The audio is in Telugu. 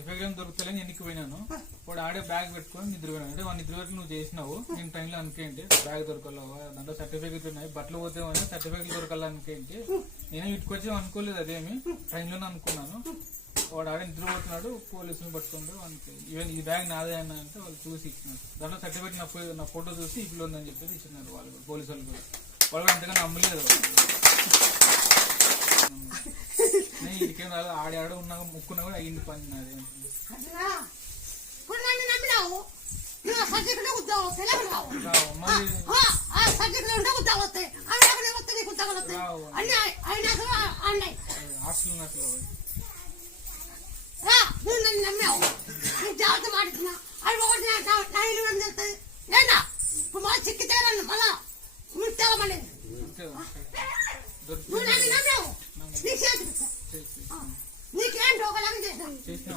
సర్టిఫికేట్ దొరుకుతలేని ఎన్నికి పోయినాను. వాడు ఆడే బ్యాగ్ పెట్టుకొని నిద్రపోయినాడు. అంటే వాడిని నిద్రపెట్టి నువ్వు చేసినావు. నేను టైంలో అనుకేంటి బ్యాగ్ దొరకలేవా, దాంట్లో సర్టిఫికేట్ ఉన్నాయి, బట్టలు పోతేమని సర్టిఫికేట్ దొరకాలనుకేంటి. నేను ఇటుకొచ్చి అనుకోలేదు, అదేమి టైంలోనే అనుకున్నాను. వాడు ఆడే నిద్రపోతున్నాడు, పోలీసులు పట్టుకుంటారు. వానికి ఈవెన్ ఈ బ్యాగ్ నాదే అన్న అంటే వాళ్ళు చూసి ఇచ్చినారు. దాంట్లో సర్టిఫికేట్ నా ఫోటో చూసి ఇప్పుడు ఉందని చెప్పేసి ఇచ్చినారు వాళ్ళు, పోలీసు వాళ్ళు కూడా. వాళ్ళు అంతగా నమ్మలేదు. ఇదికేం రాదు, ఆడ ఉన్నా ముక్కున్నా కూడా అయ్యింది పని నాది. హాస్టల్ ఉన్నట్లు నీకేంటి ఒకలాగా చేసినా